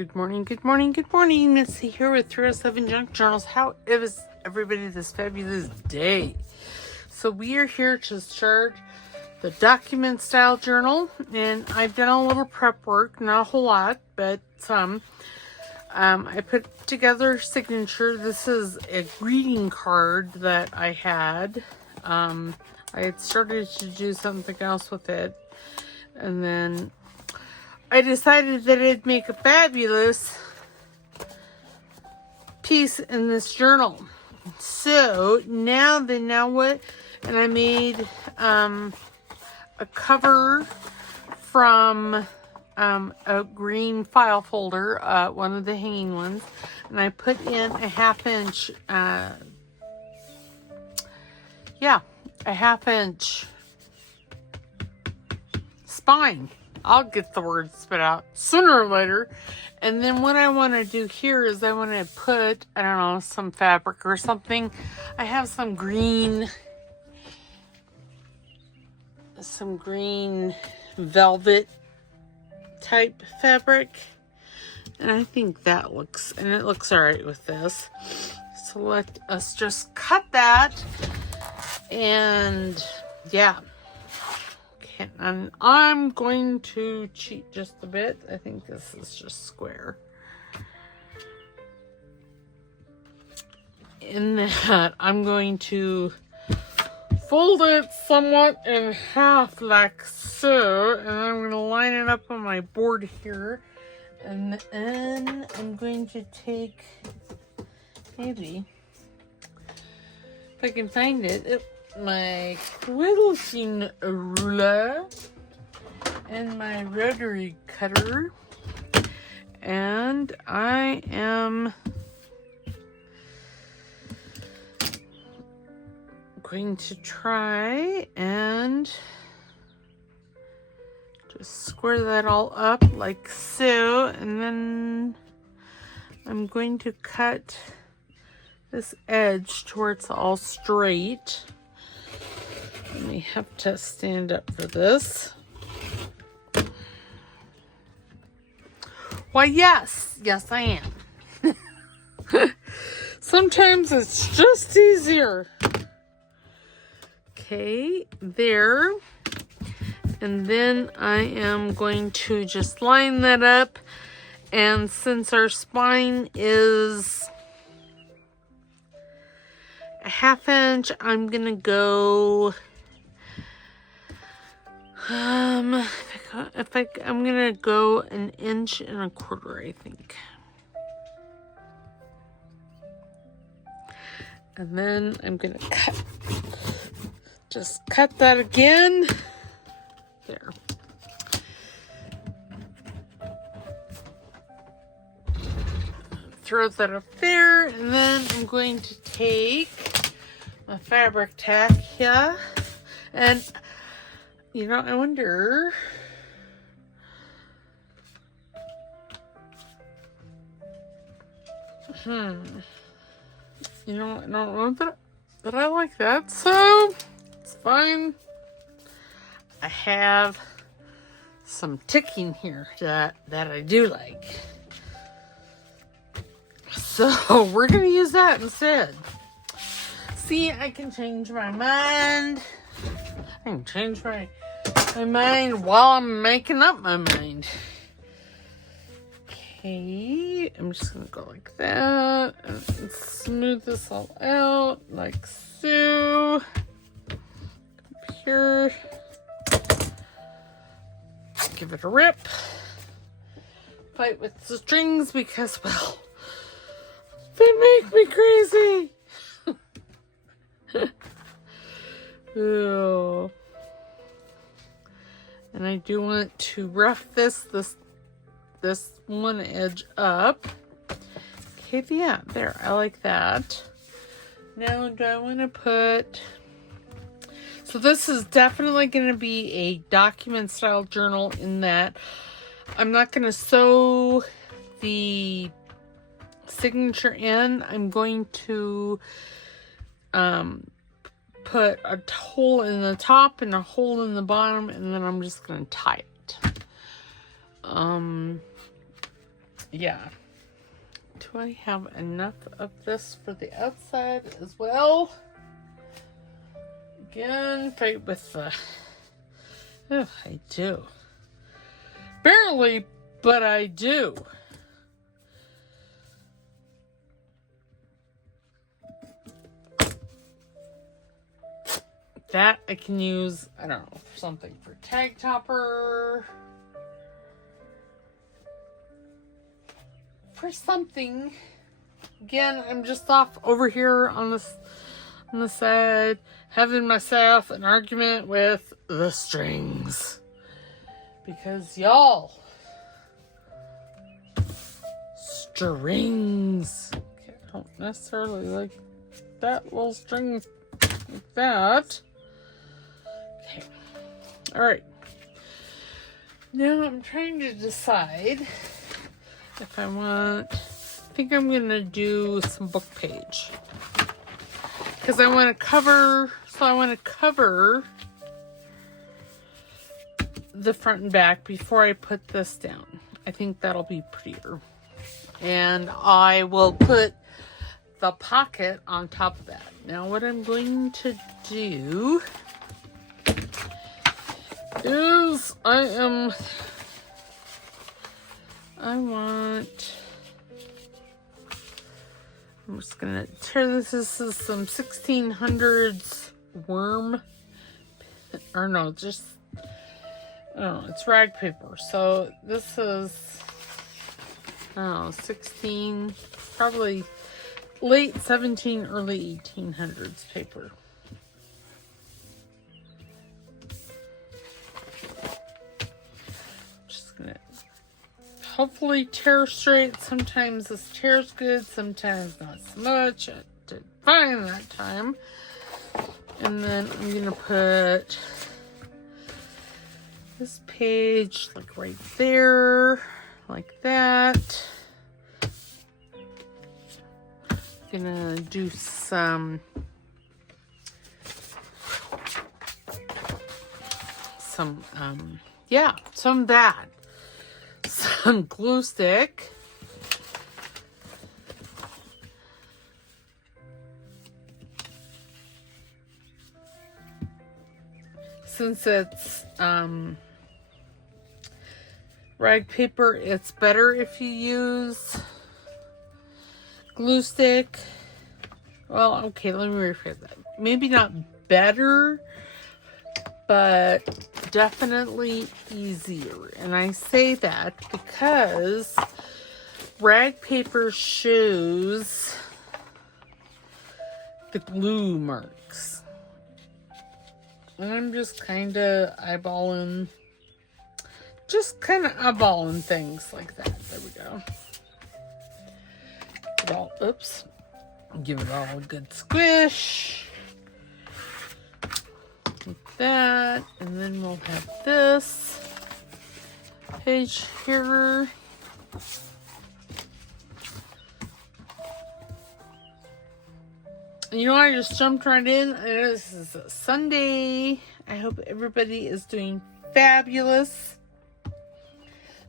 Good morning, good morning, good morning. Missy here with 307 Junk Journals. How is everybody this fabulous day? So we are here to start the document style journal, and I've done a little prep work, not a whole lot, but some. I put together signature. This is a greeting card that I had. I had started to do something else with it, and then I decided that it'd make a fabulous piece in this journal. So now what? And I made a cover from a green file folder, one of the hanging ones, and I put in a half-inch, a half-inch spine. I'll get the words spit out sooner or later. And then what I want to do here is I want to put, I don't know, some fabric or something. I have some green velvet type fabric. And I think that looks, and it looks all right with this. So let us just cut that. And yeah. And I'm going to cheat just a bit. I think this is just square. In that, I'm going to fold it somewhat in half like so. And I'm going to line it up on my board here. And then I'm going to take, maybe, if I can find it, my quilting ruler and my rotary cutter, and I am going to try and just square that all up like so, and then I'm going to cut this edge to where it's all straight. I may have to stand up for this. Why, yes, I am. Sometimes it's just easier. Okay, there. And then I am going to just line that up. And since our spine is a half inch, I'm gonna go I'm gonna go 1.25 inches, I think. And then I'm gonna cut that again. There. Throw that up there, and then I'm going to take my fabric tack here, and you know, I wonder, you know, I don't know that I like that, so it's fine. I have some ticking here that I do like. So we're going to use that instead. See, I can change my mind. I can change my mind while I'm making up my mind. Okay, I'm just going to go like that and smooth this all out like so. Up here. Give it a rip. Fight with the strings because, well, they make me crazy. Ew. And I do want to rough this one edge up. Okay, yeah, there. I like that. Now, do I want to put... So this is definitely going to be a document style journal in that I'm not going to sew the signature in. I'm going to put a hole in the top and a hole in the bottom, and then I'm just going to tie it. yeah. Do I have enough of this for the outside as well? Again, fight with the... Oh, I do. Barely, but I do. That I can use, I don't know, for something for tag topper. For something. Again, I'm just off over here on the side, having myself an argument with the strings. Because y'all, strings. Okay, I don't necessarily like that little string like that. Okay. Alright. Now I'm trying to decide if I think I'm going to do some book page. Because I want to cover the front and back before I put this down. I think that'll be prettier. And I will put the pocket on top of that. Now what I'm going to do is I'm just gonna tear this. This is some 1600s worm, or no, just, I don't know, it's rag paper. So this is, I don't know, 16, probably late 17, early 1800s paper. Just gonna hopefully tear straight. Sometimes this tears good, sometimes not so much. I did fine that time. And then I'm gonna put this page like right there, like that. Gonna do some some glue stick. Since it's rag paper, it's better if you use glue stick. Well, okay, let me rephrase that. Maybe not better, but definitely easier. And I say that because rag paper shows the glue marks. And I'm just kind of eyeballing things like that. There we go. Give it all a good squish. Like that. And then we'll have this page here. You know, I just jumped right in. This is a Sunday. I hope everybody is doing fabulous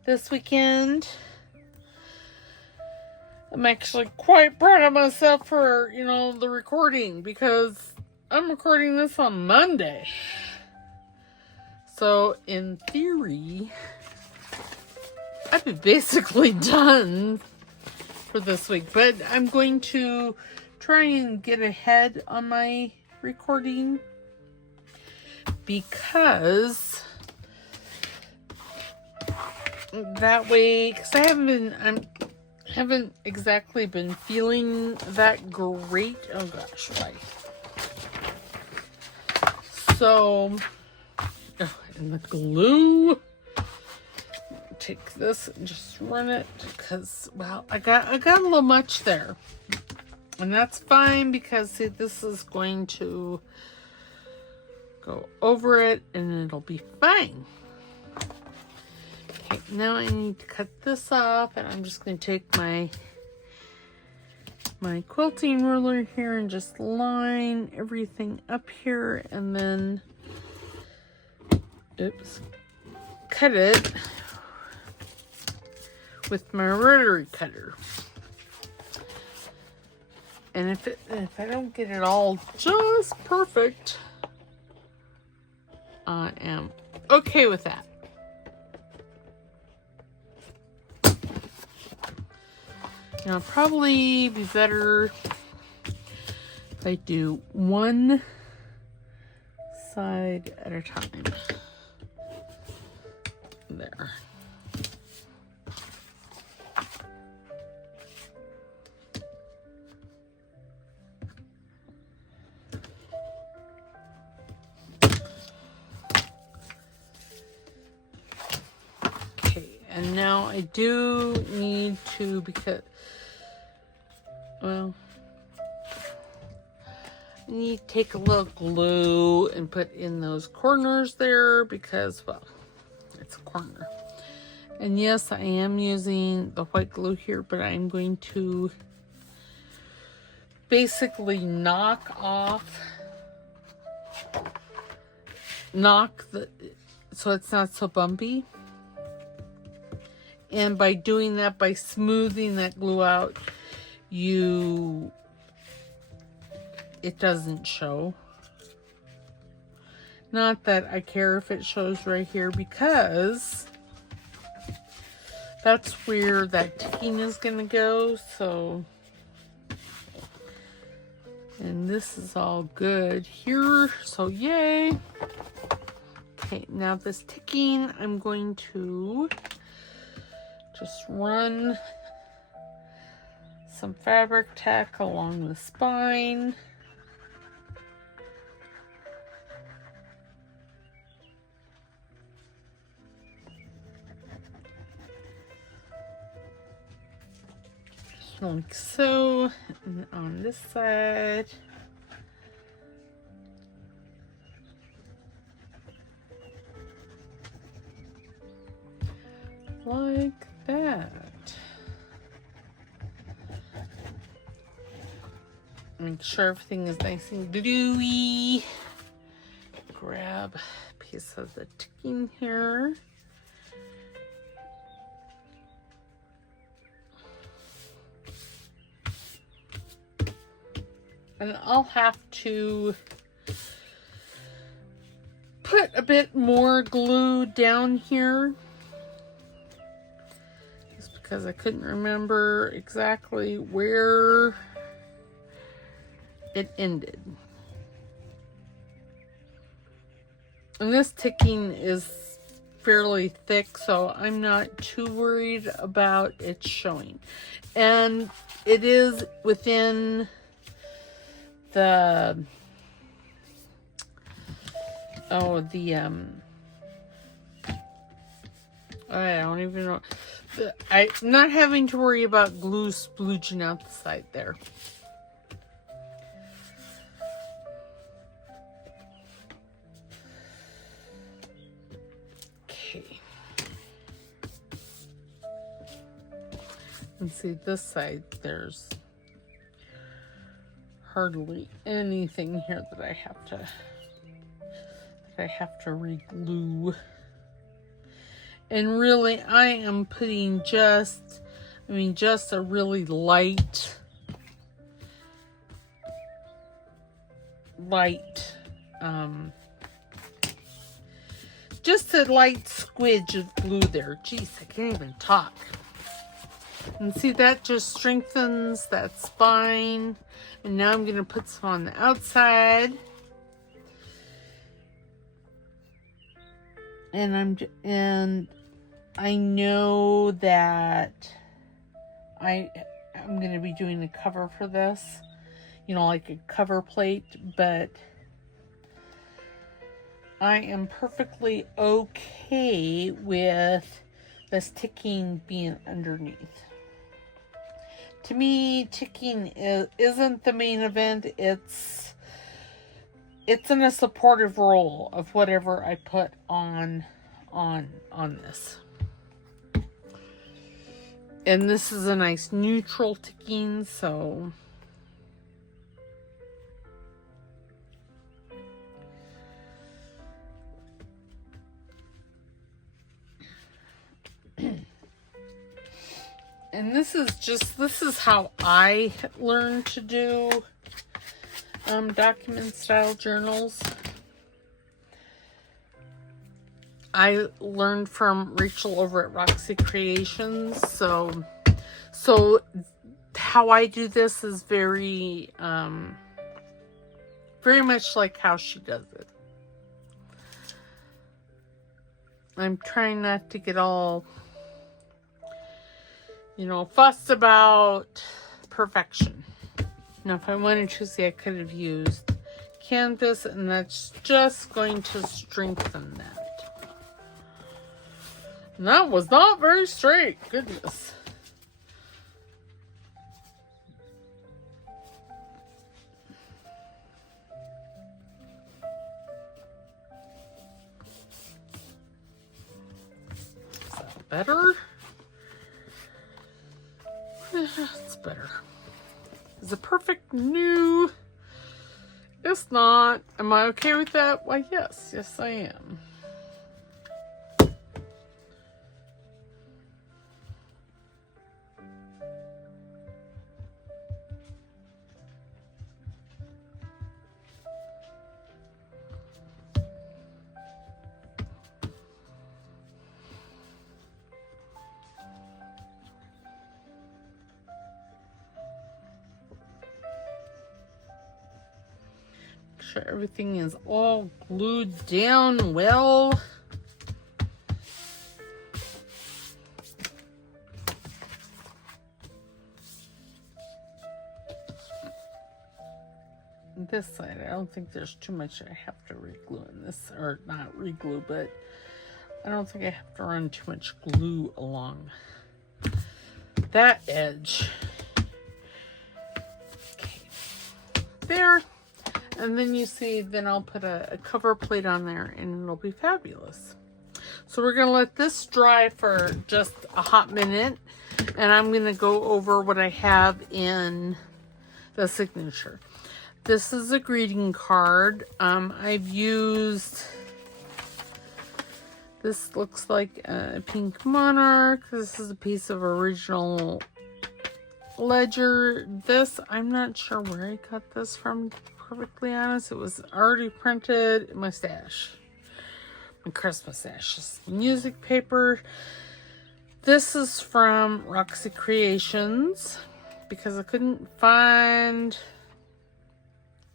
this weekend. I'm actually quite proud of myself for, the recording, because I'm recording this on Monday. So, in theory, I'd be basically done for this week. But I'm going to try and get ahead on my recording, because that way, because I haven't exactly been feeling that great. Oh gosh, right. So, and the glue. Take this and just run it, because, well, I got a little much there. And that's fine, because, see, this is going to go over it and it'll be fine. Okay, now I need to cut this off, and I'm just going to take my quilting ruler here and just line everything up here, and then, cut it with my rotary cutter. And if I don't get it all just perfect, I am okay with that. Now, it'll probably be better if I do one side at a time. There. Okay, and now I do need to, because, well, I need to take a little glue and put in those corners there because, well, it's a corner. And yes, I am using the white glue here, but I'm going to basically knock the, so it's not so bumpy. And by doing that, by smoothing that glue out, it doesn't show. Not that I care if it shows right here, because that's where that ticking is gonna go, so. And this is all good here, so yay. Okay, now this ticking, I'm going to just run some fabric tack along the spine. Just like so, and on this side. Like that. Make sure everything is nice and gluey. Grab a piece of the ticking here. And I'll have to put a bit more glue down here, just because I couldn't remember exactly where it ended. And this ticking is fairly thick, so I'm not too worried about it showing. And it is within the I don't even know. I'm not having to worry about glue splooging out the side there. Okay. And see this side, there's hardly anything here that I have to re-glue. And really, I am putting just a really light, just a light squidge of glue there. Jeez, I can't even talk. And see, that just strengthens that spine. And now I'm going to put some on the outside. And I know that I'm going to be doing a cover for this, you know, like a cover plate, but I am perfectly okay with this ticking being underneath. To me, ticking isn't the main event. It's in a supportive role of whatever I put on this. And this is a nice neutral ticking, so And this is how I learned to do document style journals. I learned from Rachel over at Roxy Creations. So how I do this is very much like how she does it. I'm trying not to get all, fussed about perfection. Now, if I wanted to see, I could have used canvas, and that's just going to strengthen that. And that was not very straight. Goodness. Is that better? It's better. Is it perfect? No. It's not. Am I okay with that? Why, yes. Yes, I am. Sure everything is all glued down well. This side, I don't think there's too much I have to re-glue in this, or not re-glue, but I don't think I have to run too much glue along that edge. Okay, there. And then you see, then I'll put a cover plate on there and it'll be fabulous. So we're going to let this dry for just a hot minute. And I'm going to go over what I have in the signature. This is a greeting card. I've used, this looks like a pink monarch. This is a piece of original ledger. This, I'm not sure where I got this from. Perfectly honest, it was already printed in my stash, my Christmas stash. Just music paper. This is from Roxy Creations because I couldn't find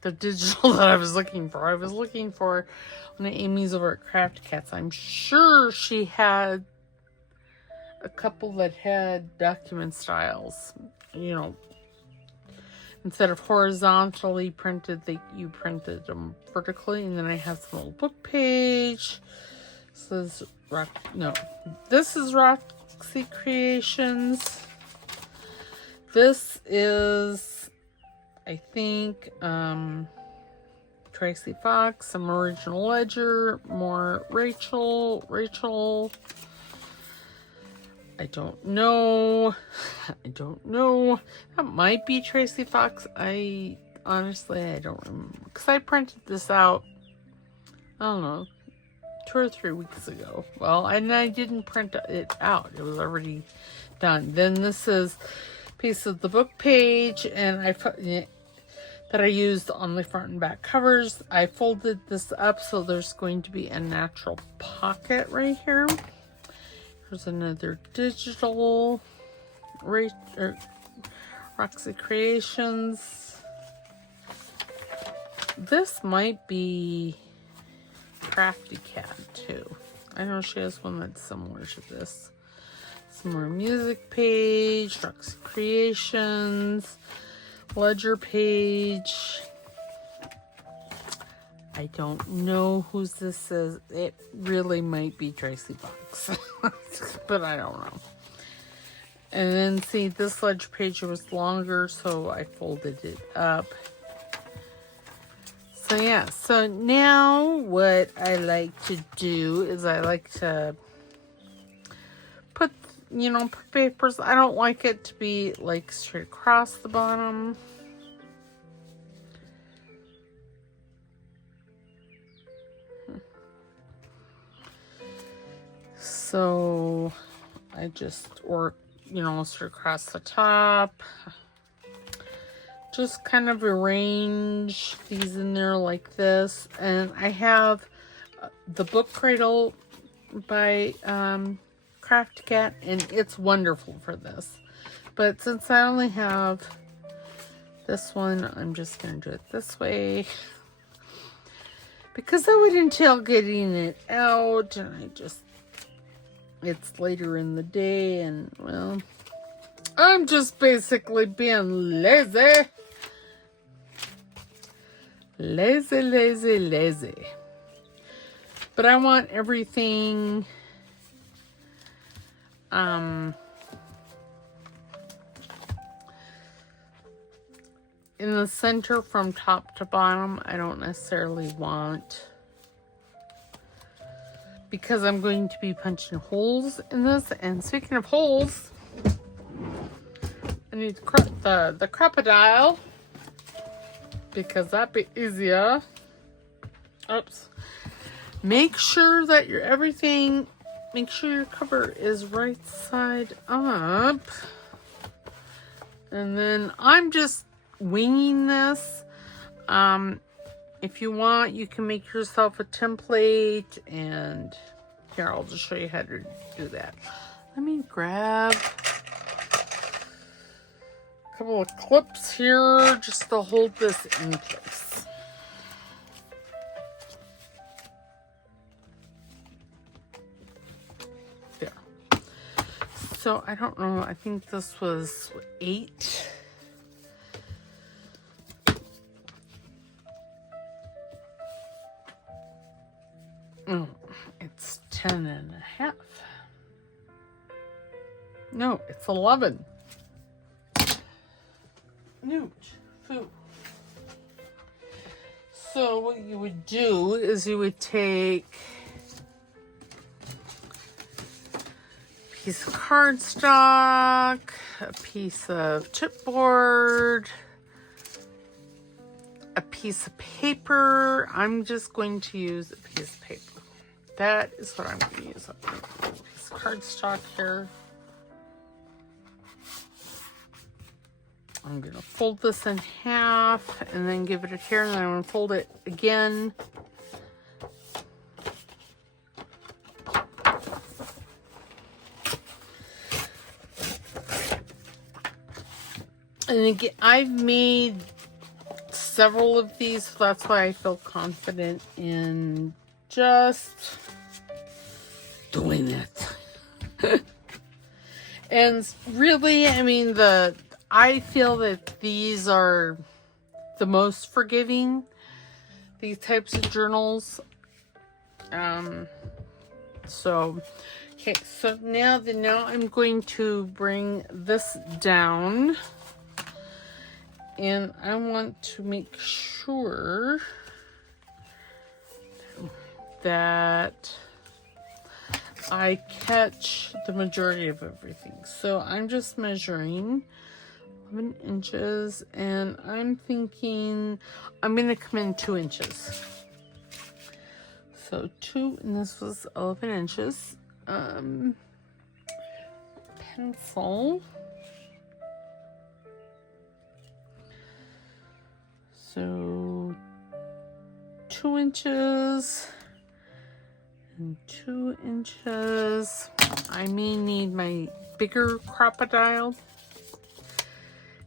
the digital that I was looking for. I was looking for one of Amy's over at Crafty Cats. I'm sure she had a couple that had document styles, instead of horizontally printed, you printed them vertically. And then I have some little book page. This is Roxy Creations. This is, I think, Tracy Fox, some original ledger, more Rachel. I don't know. That might be Tracy Fox. Honestly, I don't remember. Because I printed this out, I don't know, 2 or 3 weeks ago. Well, and I didn't print it out. It was already done. Then this is a piece of the book page, and that I used on the front and back covers. I folded this up so there's going to be a natural pocket right here. There's another digital Roxy Creations. This might be Crafty Cat too. I know she has one that's similar to this. Some more music page, Roxy Creations, ledger page. I don't know whose this is. It really might be Tracy Fox, but I don't know. And then see, this ledger page was longer, so I folded it up. So yeah, so now what I like to do is I like to put papers. I don't like it to be like straight across the bottom. So I just you know, straight across the top. Just kind of arrange these in there like this. And I have the book cradle by Crafty Cat, and it's wonderful for this. But since I only have this one, I'm just going to do it this way. Because that would entail getting it out, and it's later in the day, and, well, I'm just basically being lazy. Lazy. But I want everything, in the center from top to bottom. I don't necessarily want, because I'm going to be punching holes in this. And speaking of holes, I need the crocodile, because that'd be easier. Oops. Make sure that make sure your cover is right side up. And then I'm just winging this. If you want, you can make yourself a template, and here, I'll just show you how to do that. Let me grab a couple of clips here just to hold this in place. There. So I don't know, I think this was 8. Oh, it's 10 and a half. No, it's 11. Newt, foo. So what you would do is you would take a piece of cardstock, a piece of chipboard, a piece of paper. I'm just going to use a piece of paper. That is what I'm going to use. This cardstock here. I'm going to fold this in half and then give it a tear, and then I'm going to fold it again. And again, I've made several of these, so that's why I feel confident in just doing it. And really, I mean, I feel that these are the most forgiving, these types of journals. So, okay, so now I'm going to bring this down, and I want to make sure that I catch the majority of everything. So I'm just measuring 11 inches, and I'm thinking I'm going to come in 2 inches. So 2, and this was 11 inches. Pencil. So 2 inches and 2 inches. I may need my bigger crocodile,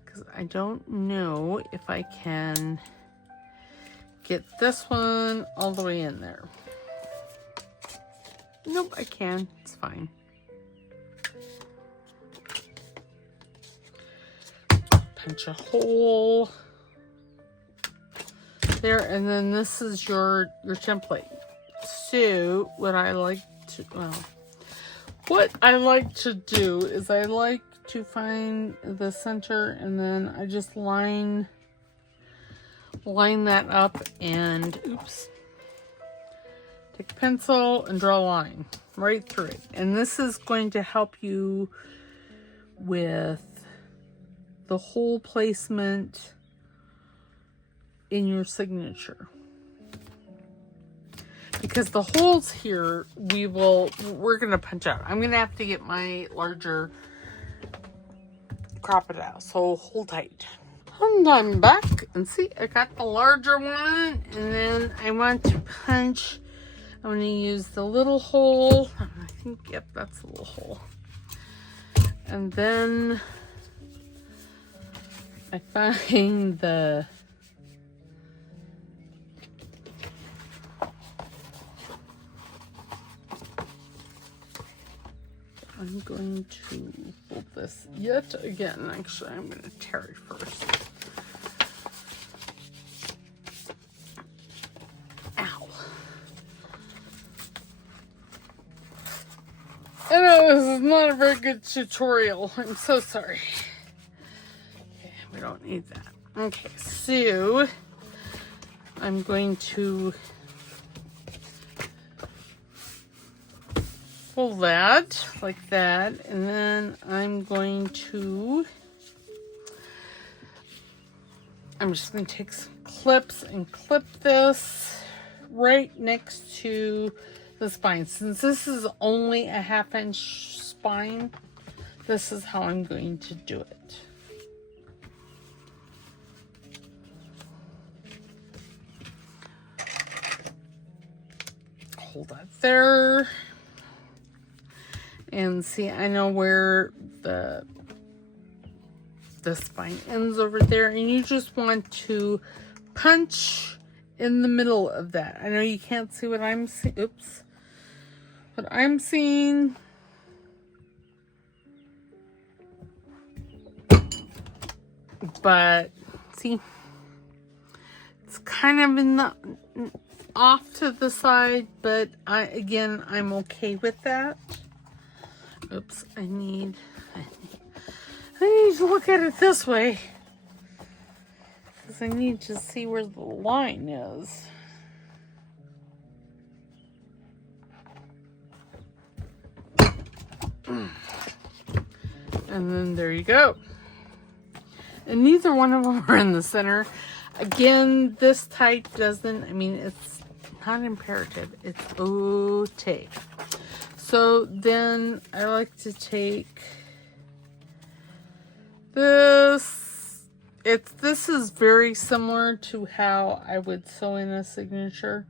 because I don't know if I can get this one all the way in there. Nope, I can. It's fine. Punch a hole there, and then this is your template. So what I like to do is I like to find the center, and then I just line that up, and oops, take a pencil and draw a line right through it. And this is going to help you with the hole placement in your signature, because the holes here we're going to punch out. I'm going to have to get my larger crocodile, so hold tight. And I'm back, and see, I got the larger one, and then I want to punch. I'm going to use the little hole. I think, yep, that's the little hole. And then I find the I'm going to hold this yet again. Actually, I'm going to tear it first. Ow. I know this is not a very good tutorial. I'm so sorry. Okay, we don't need that. Okay, so I'm going to pull that like that, and then I'm just going to take some clips and clip this right next to the spine. Since this is only a 1/2 inch spine, this is how I'm going to do it. Hold that there. And see, I know where the spine ends over there, and you just want to punch in the middle of that. I know you can't see what I'm seeing. Oops. What I'm seeing. But see, it's kind of in the off to the side, but I'm okay with that. Oops, I need to look at it this way, because I need to see where the line is. And then there you go. And neither one of them are in the center. Again, this type doesn't, it's not imperative. It's okay. So then I like to take this. This is very similar to how I would sew in a signature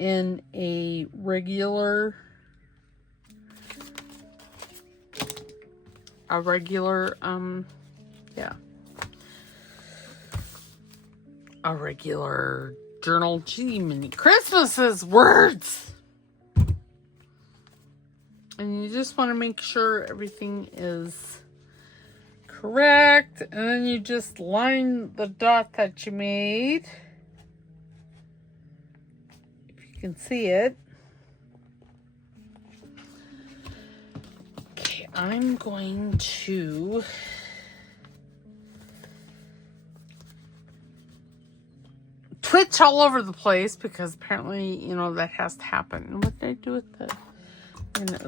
in a regular journal. Gee, mini Christmases words. And you just want to make sure everything is correct, and then you just line the dot that you made, if you can see it. Okay, I'm going to twitch all over the place, because apparently, that has to happen. What did I do with the,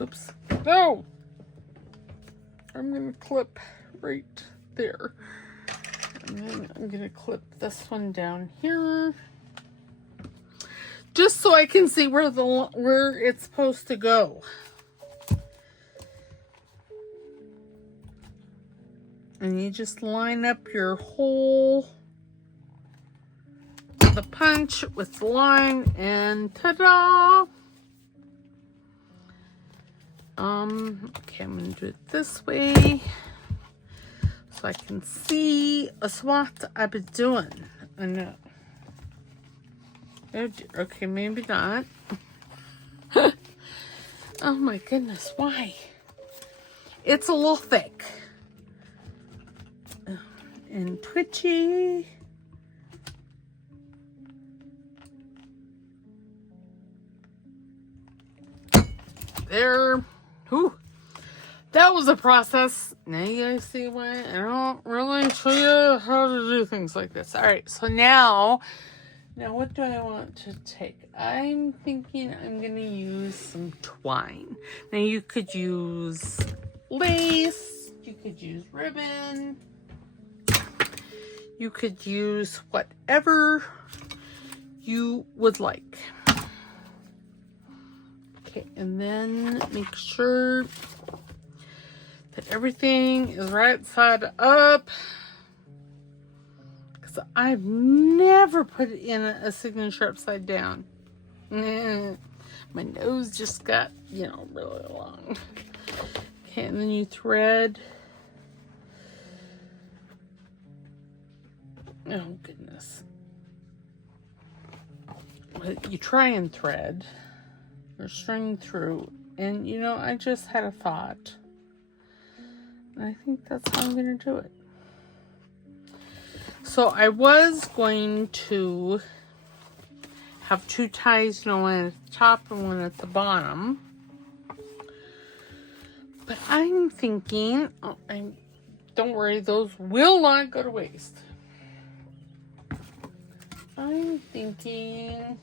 oops. No! I'm going to clip right there. And then I'm going to clip this one down here. Just so I can see where it's supposed to go. And you just line up your hole, the punch with the line, and ta-da! Okay, I'm going to do it this way so I can see what I've been doing. I know. Okay, maybe not. Oh my goodness, why? It's a little thick. And twitchy. There. Whew. That was a process. Now you guys see why I don't really show you how to do things like this. Alright, so now what do I want to take? I'm thinking I'm going to use some twine. Now you could use lace, you could use ribbon, you could use whatever you would like. Okay, and then make sure that everything is right side up. Because I've never put in a signature upside down. My nose just got, you know, really long. Okay, and then you thread. Oh, goodness. You try and thread or string through. And, you know, I just had a thought. And I think that's how I'm going to do it. So I was going to have two ties, you know, one at the top and one at the bottom. But I'm thinking, don't worry, those will not go to waste. I'm thinking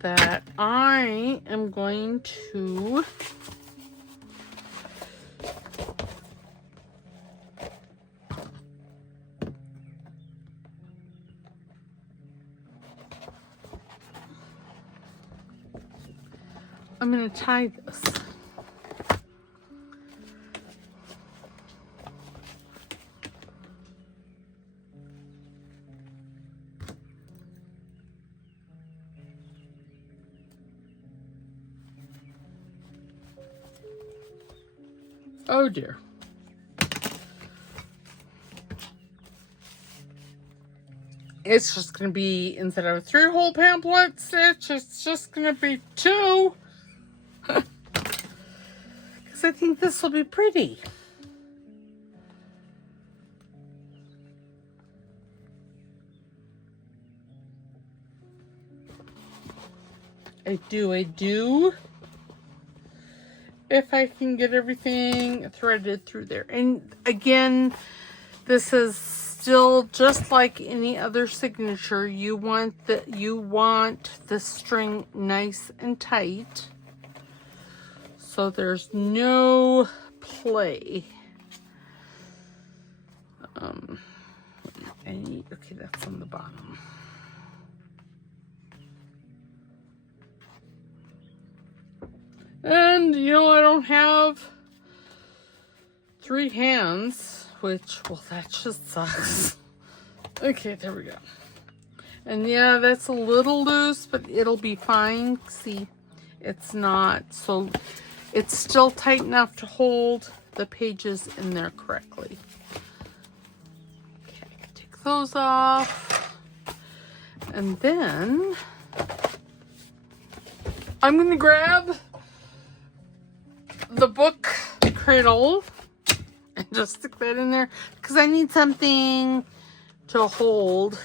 that I am going to tie this. Oh dear. It's just going to be, instead of 3 whole pamphlet stitch, it's just going to be 2. Because I think this will be pretty. I do. If I can get everything threaded through there. And again, this is still just like any other signature. You want the string nice and tight, so there's no play. Okay, that's on the bottom. And, you know, I don't have 3 hands, which, well, that just sucks. Okay, there we go. And yeah, that's a little loose, but it'll be fine. See, it's not, so it's still tight enough to hold the pages in there correctly. Okay, take those off. And then I'm going to grab the book cradle and just stick that in there because I need something to hold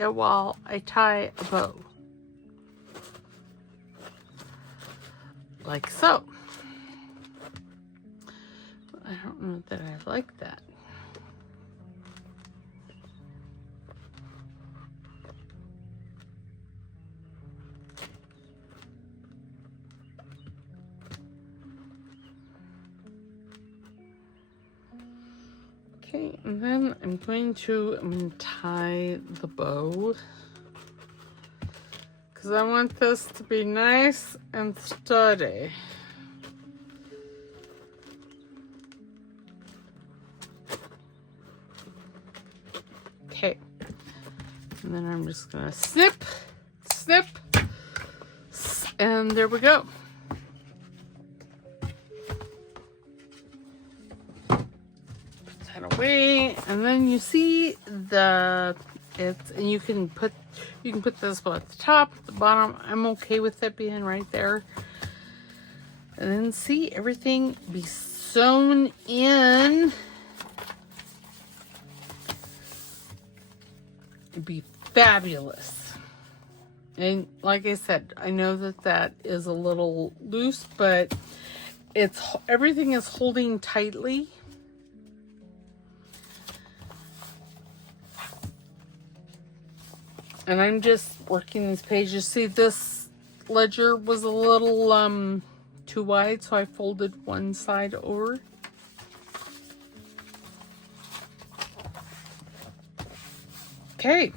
it while I tie a bow. Like so. I don't know that I like that. Okay, and then I'm going to tie the bow because I want this to be nice and sturdy. Okay, and then I'm just gonna snip, and there we go. Away, and then you see and you can put this one at the top, at the bottom. I'm okay with it being right there. And then see everything be sewn in. It'd be fabulous. And like I said, I know that is a little loose, but everything is holding tightly. And I'm just working these pages. See, this ledger was a little too wide, so I folded one side over. Okay.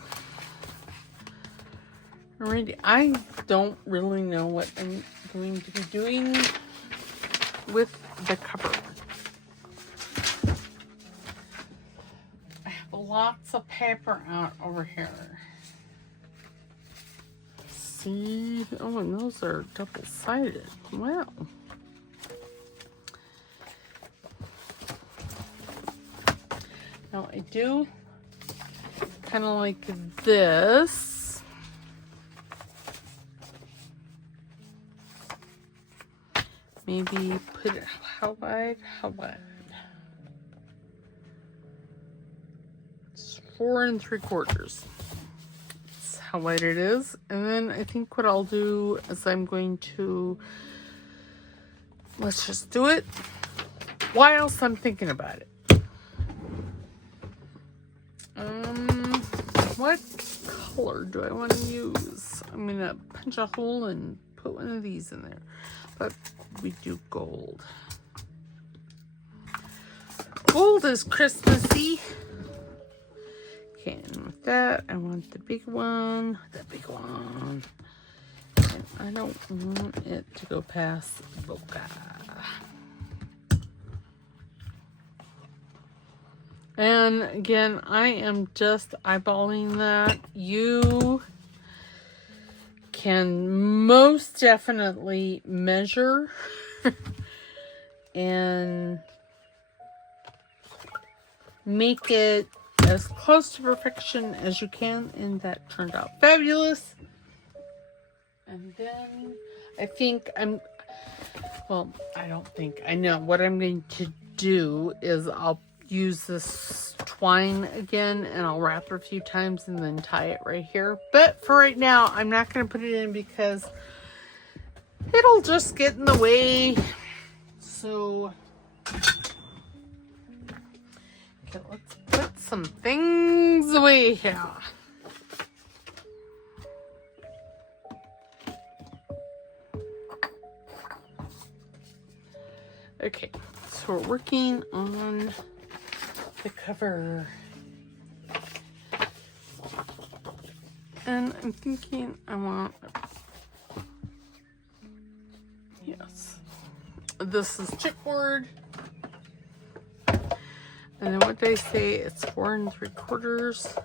Alrighty. I don't really know what I'm going to be doing with the cover. lots of paper out over here. See? Oh, and those are double-sided. Wow. Now, I do kind of like this. Maybe put it, how wide? How wide? It's 4 3/4. That's how wide it is. And then I think what I'll do is I'm going to, let's just do it whilst I'm thinking about it. What color do I want to use? I'm going to punch a hole and put one of these in there. But we do gold. Gold is Christmassy. Okay, and with that, I want the big one. The big one. And I don't want it to go past Boca. And again, I am just eyeballing that. You can most definitely measure and make it as close to perfection as you can, and that turned out fabulous. And then I think I know what I'm going to do is I'll use this twine again and I'll wrap it a few times and then tie it right here. But for right now, I'm not going to put it in because it'll just get in the way. So, okay, let's put some things away here. Okay, so we're working on the cover. And I'm thinking I want, yes, this is chipboard. And then what did I say? It's 4 3/4.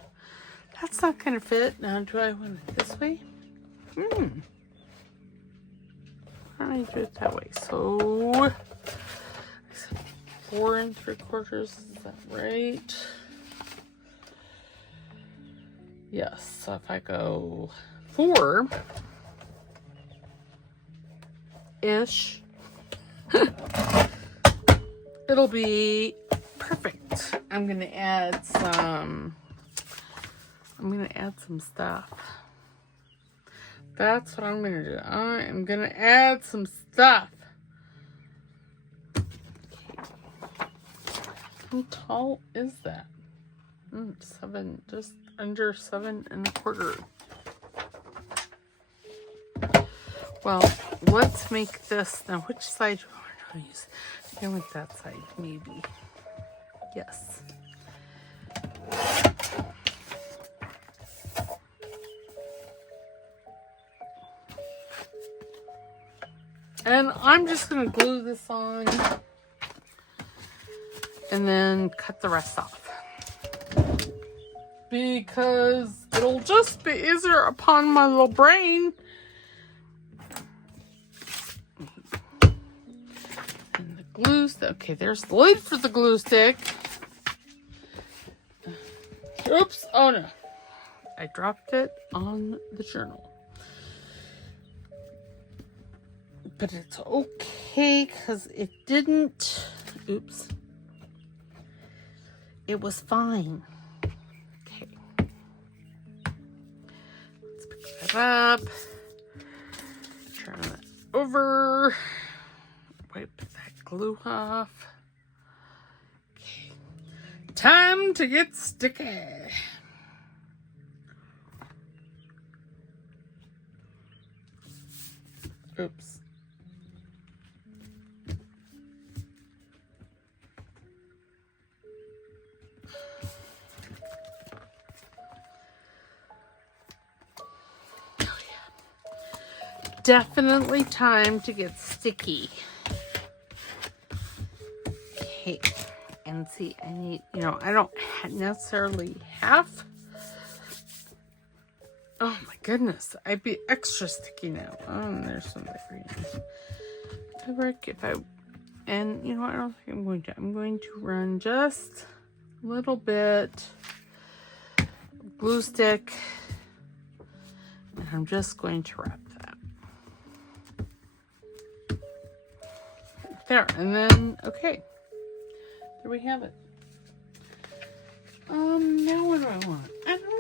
That's not going to fit. Now, do I want it this way? Why don't I do it that way? So, 4 3/4, is that right? Yes, so if I go 4-ish, it'll be perfect. I'm gonna add some stuff. That's what I'm gonna do. I am gonna add some stuff. How tall is that? 7, just under 7 1/4. Well, let's make this now. Which side do I want to use? I want that side, maybe. Yes. And I'm just going to glue this on and then cut the rest off. Because it'll just be easier upon my little brain. And the glue stick. Okay, there's the lid for the glue stick. Oops. Oh no. I dropped it on the journal. But it's okay because it didn't. Oops. It was fine. Okay. Let's pick that up. Turn that over. Wipe that glue off. Okay. Time to get sticky. Oops. Definitely time to get sticky. Okay, and see, I need, I don't necessarily half. Oh my goodness, I'd be extra sticky now. Oh, and there's some fabric. And you know what, I don't think I'm going to run just a little bit glue stick, and I'm just going to wrap that. There, and then, okay, there we have it. Now what do I want? I don't know.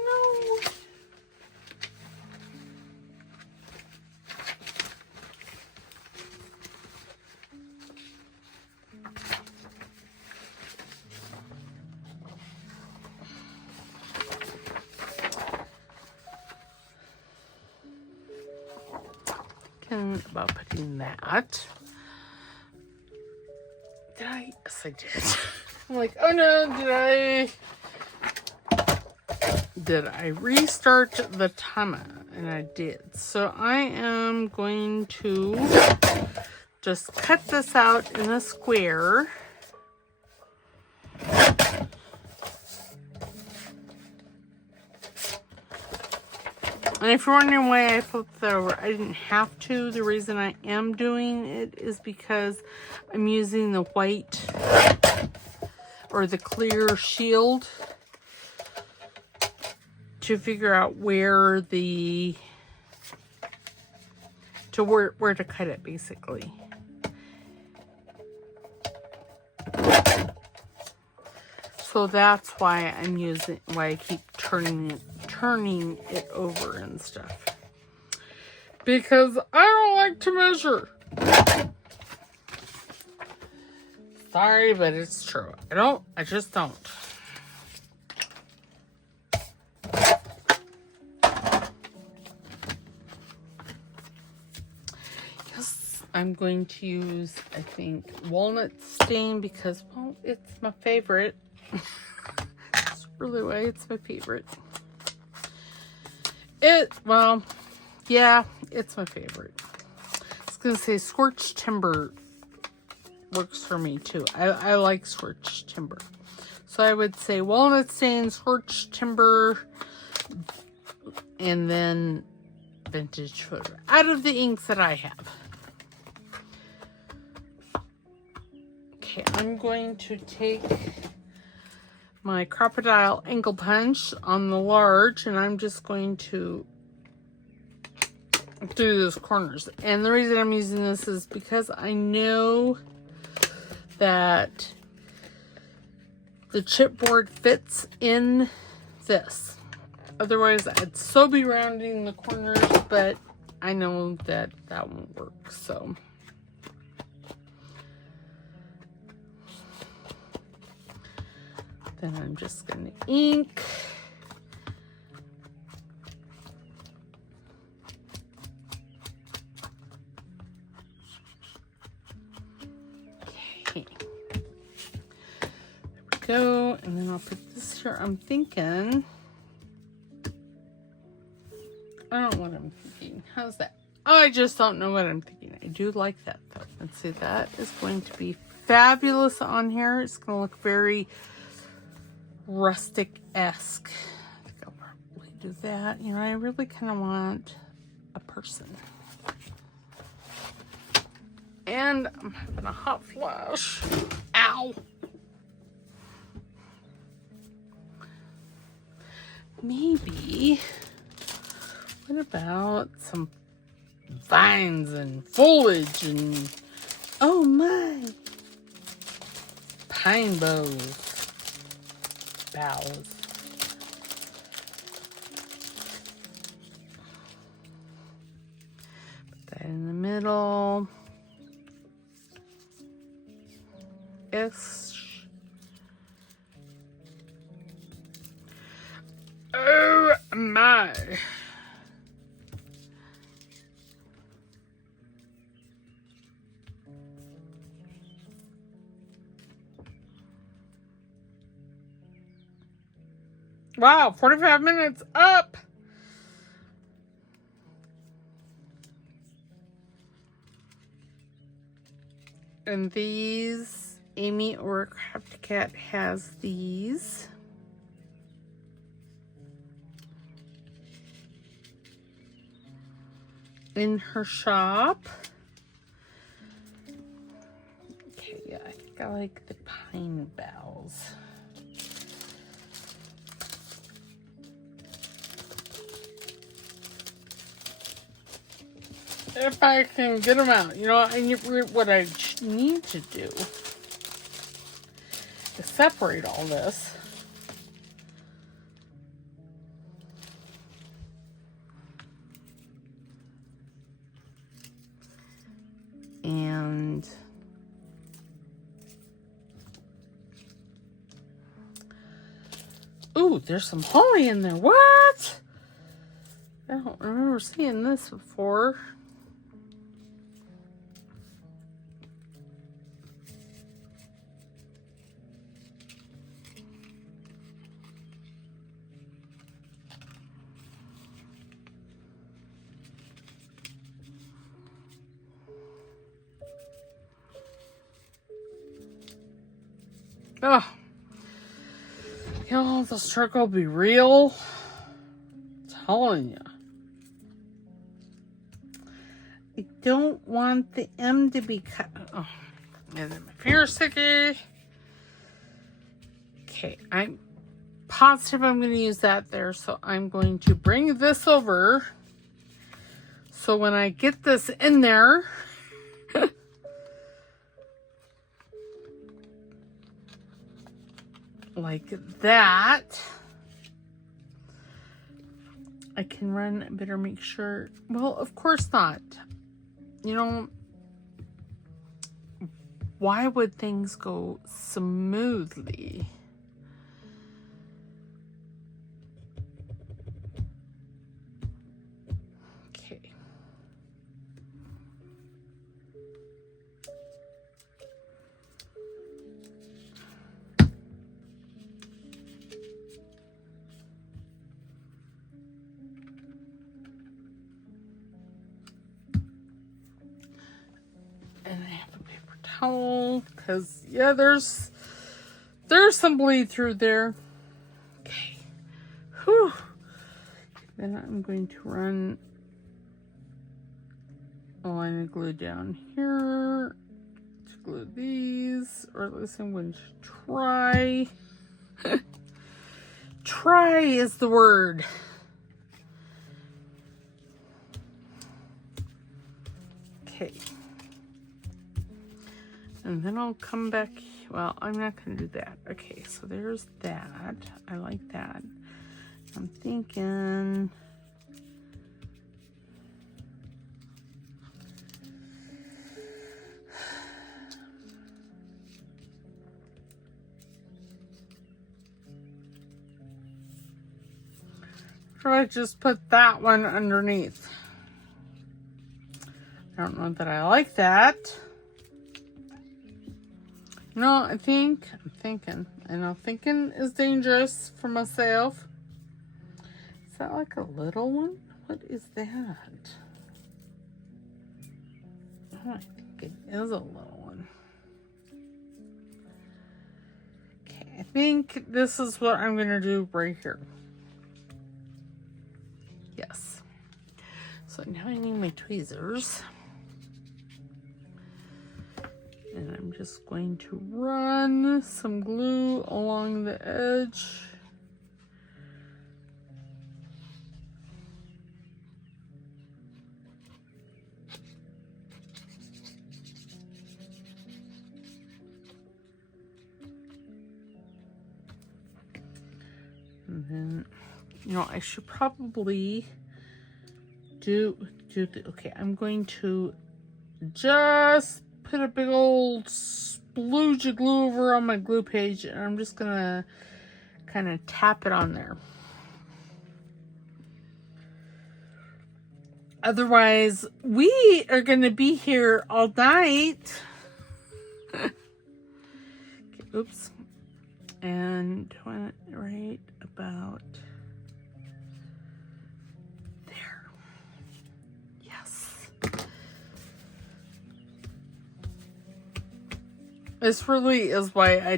About putting that. Yes, I did. I'm like, oh no, did I restart the timer? And I did. So I am going to just cut this out in a square. And if you're wondering why I flipped that over, I didn't have to. The reason I am doing it is because I'm using the white or the clear shield to figure out where to cut it, basically. So that's why I keep turning it over and stuff. Because I don't like to measure. Sorry, but it's true. I just don't. Yes, I'm going to use, I think, walnut stain because, well, it's my favorite. That's really why it's my favorite. Well, yeah, it's my favorite. I was going to say scorched timber works for me too. I like scorched timber. So I would say walnut stain, scorched timber, and then vintage photo out of the inks that I have. Okay, I'm going to take my crocodile angle punch on the large, and I'm just going to do those corners. And the reason I'm using this is because I know that the chipboard fits in this. Otherwise, I'd so be rounding the corners, but I know that won't work, so. Then I'm just going to ink. Okay. There we go. And then I'll put this here. I'm thinking. I don't know what I'm thinking. How's that? Oh, I just don't know what I'm thinking. I do like that though. Let's see. That is going to be fabulous on here. It's going to look very rustic-esque. I think I'll probably do that. You know, I really kind of want a person. And I'm having a hot flash. Ow! Maybe, what about some vines and foliage and, oh my, pine boughs. Put that in the middle. Ish. Oh my. Wow, 45 minutes up. And these, Amy or Crafty Cat has these. in her shop. Okay, yeah, I think I like the pine boughs. If I can get them out, you know, what I need to do is separate all this. And ooh, there's some holly in there. What? I don't remember seeing this before. Oh, you know, the struggle will be real. I'm telling you. I don't want the M to be cut. Oh, and then my finger's sticky. Okay, I'm positive I'm going to use that there, so I'm going to bring this over. So when I get this in there, like that, I can run, better make sure, well, of course not. You know, why would things go smoothly? Okay. And I have a paper towel because, yeah, there's some bleed through there. Okay. Whew. Then I'm going to run a line of glue down here to glue these, or at least I'm going to try. Try is the word. Okay. And then I'll come back. Well, I'm not going to do that. Okay, so there's that. I like that. I'm thinking... Or I just put that one underneath. I don't know that I like that. No, I'm thinking. I know thinking is dangerous for myself. Is that like a little one? What is that? Oh, I think it is a little one. Okay, I think this is what I'm going to do right here. Yes. So now I need my tweezers. And I'm just going to run some glue along the edge. And then, you know, I should probably okay, I'm going to just put a big old splooge of glue over on my glue page, and I'm just gonna kind of tap it on there. Otherwise, we are gonna be here all night. Okay, oops. And right about there. Yes. This really is why I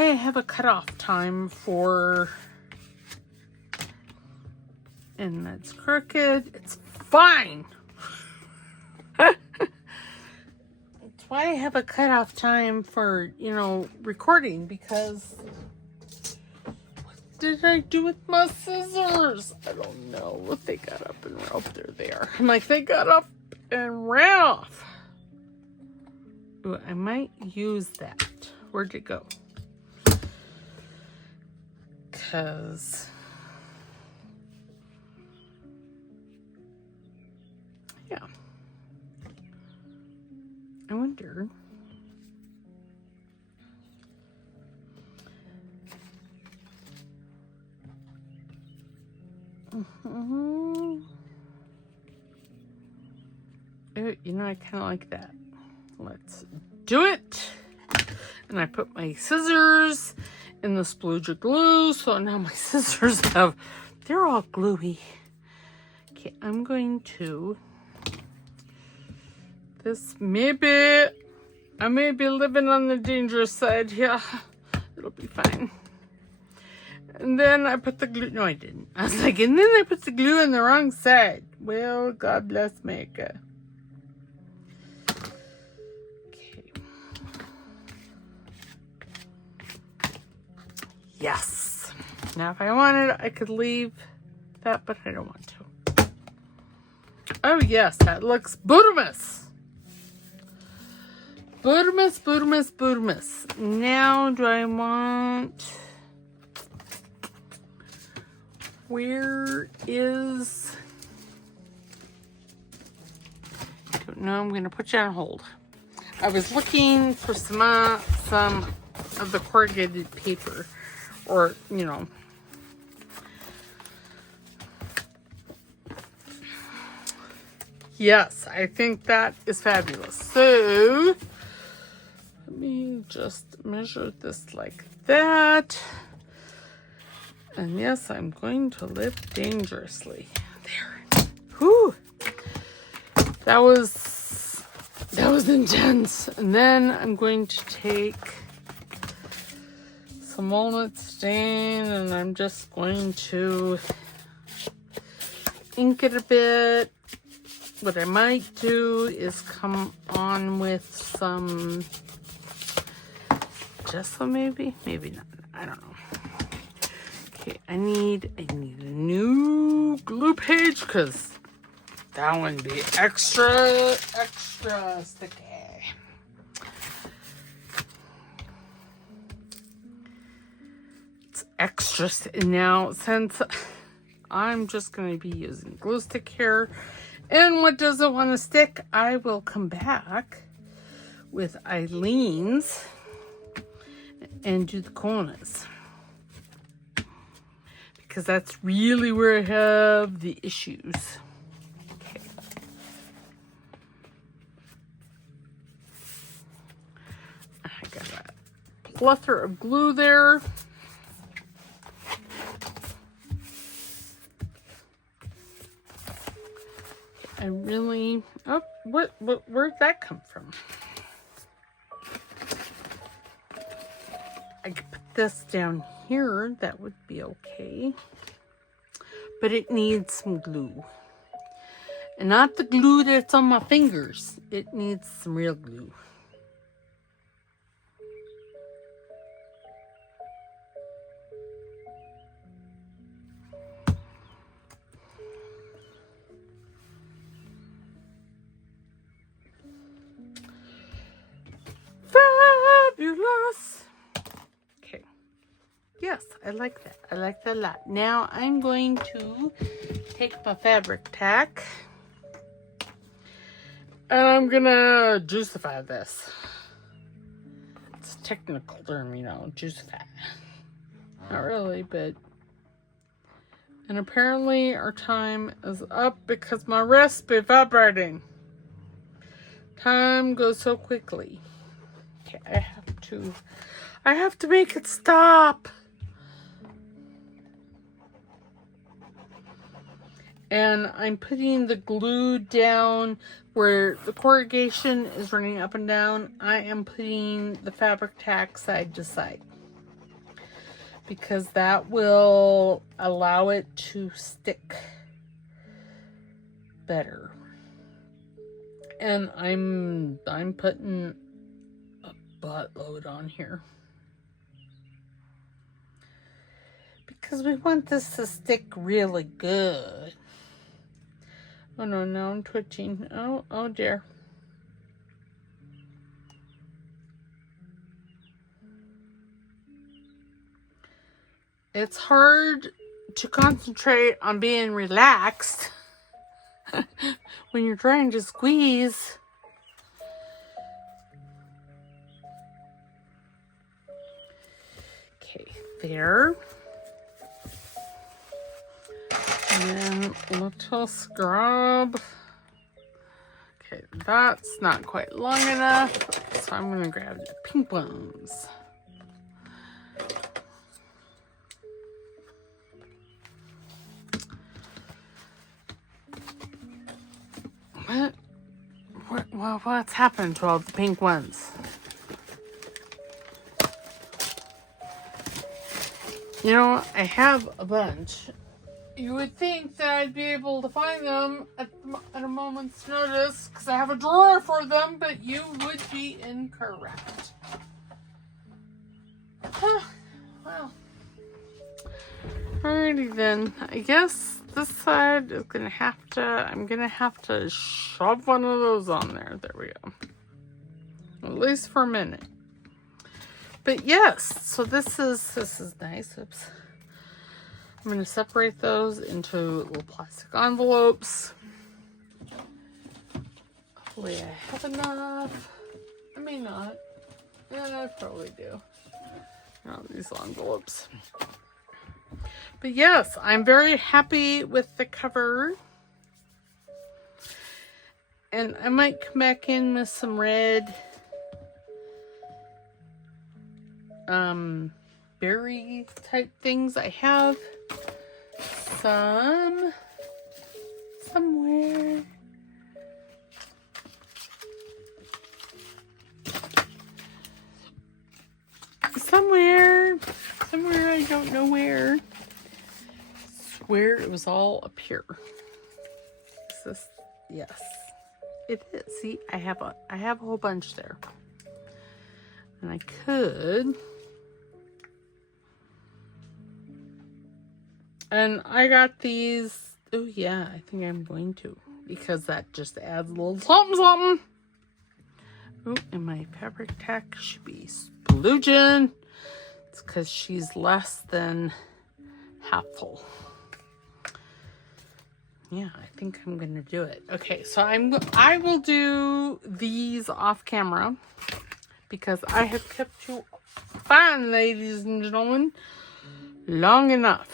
have a cutoff time for, and that's crooked. It's fine. That's why I have a cutoff time for, recording, because what did I do with my scissors? I don't know. If they got up and ran off, there they are. I'm like, they got up and ran off. Ooh, I might use that. Where'd it go? Because yeah, I wonder. I kind of like that. Let's do it. And I put my scissors in the splooge glue, so now my scissors they're all gluey. Okay, I'm going to, I may be living on the dangerous side here. It'll be fine. And then I put the glue, no I didn't. I was like, and then I put the glue on the wrong side. Well, God bless America. Okay. Yes. Now if I wanted, I could leave that, but I don't want to. Oh yes, that looks bootimus. Bootimus, bootimus, bootimus. Now do I want... Where is... I don't know, I'm going to put you on hold. I was looking for some of the corrugated paper. Or, Yes, I think that is fabulous. So, let me just measure this like that. And yes, I'm going to live dangerously. There. Whew. That was intense. And then I'm going to take some walnut stain and I'm just going to ink it a bit. What I might do is come on with some gesso, maybe not. I don't know. Okay, I need a new glue page because that one be extra sticky. It's extra now, since I'm just going to be using glue stick here. And what doesn't want to stick, I will come back with Eileen's and do the corners. Because that's really where I have the issues. Okay. I got a plethora of glue there. I really, where'd that come from? I could put this down here, that would be okay. But it needs some glue. And not the glue that's on my fingers. It needs some real glue. Fabulous. Okay. Yes, I like that. I like that a lot. Now I'm going to take my fabric tack and I'm gonna juicify this. It's a technical term, juicify. Not really, but... And apparently our time is up because my wrist is vibrating. Time goes so quickly. Okay, I have to make it stop. And I'm putting the glue down where the corrugation is running up and down. I am putting the fabric tack side to side, because that will allow it to stick better. And I'm putting a buttload on here. Because we want this to stick really good. Oh no, now I'm twitching. Oh dear. It's hard to concentrate on being relaxed when you're trying to squeeze. Okay, there. And then a little scrub. Okay, that's not quite long enough, so I'm going to grab the pink ones. What's happened to all the pink ones? You know, I have a bunch. You would think that I'd be able to find them at a moment's notice because I have a drawer for them, but you would be incorrect. Well. Alrighty then. I guess this side is gonna have to, I'm gonna have to shove one of those on there. There we go. At least for a minute. But yes, so this is nice. Oops. I'm going to separate those into little plastic envelopes. Hopefully I have enough. I may not. Yeah, I probably do. These envelopes. But yes, I'm very happy with the cover. And I might come back in with some red berry type things. I have some somewhere. Somewhere I don't know where. I swear it was all up here. Is this? Yes, it is. See, I have a whole bunch there, and I could. And I got these. Oh yeah, I think I'm going to, because that just adds a little something. Oh, and my fabric tack should be splooging. It's because she's less than half full. Yeah, I think I'm gonna do it. Okay, so I will do these off camera because I have kept you fine, ladies and gentlemen, long enough.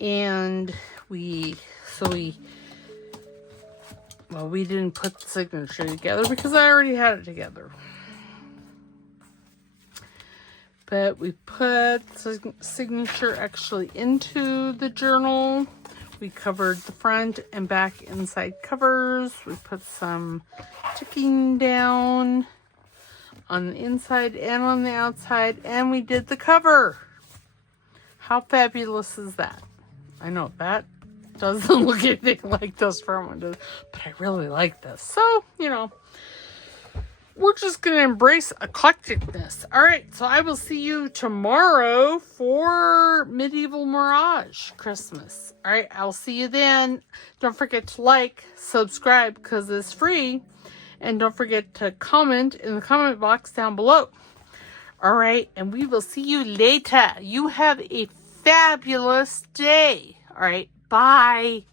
And we didn't put the signature together because I already had it together. But we put the signature actually into the journal. We covered the front and back inside covers. We put some ticking down on the inside and on the outside, and we did the cover. How fabulous is that? I know that doesn't look anything like this front one, but I really like this. So, you know, we're just going to embrace eclecticness. All right, so I will see you tomorrow for Medieval Mirage Christmas. All right, I'll see you then. Don't forget to like, subscribe, because it's free. And don't forget to comment in the comment box down below. All right, and we will see you later. You have a fabulous day. All right, bye.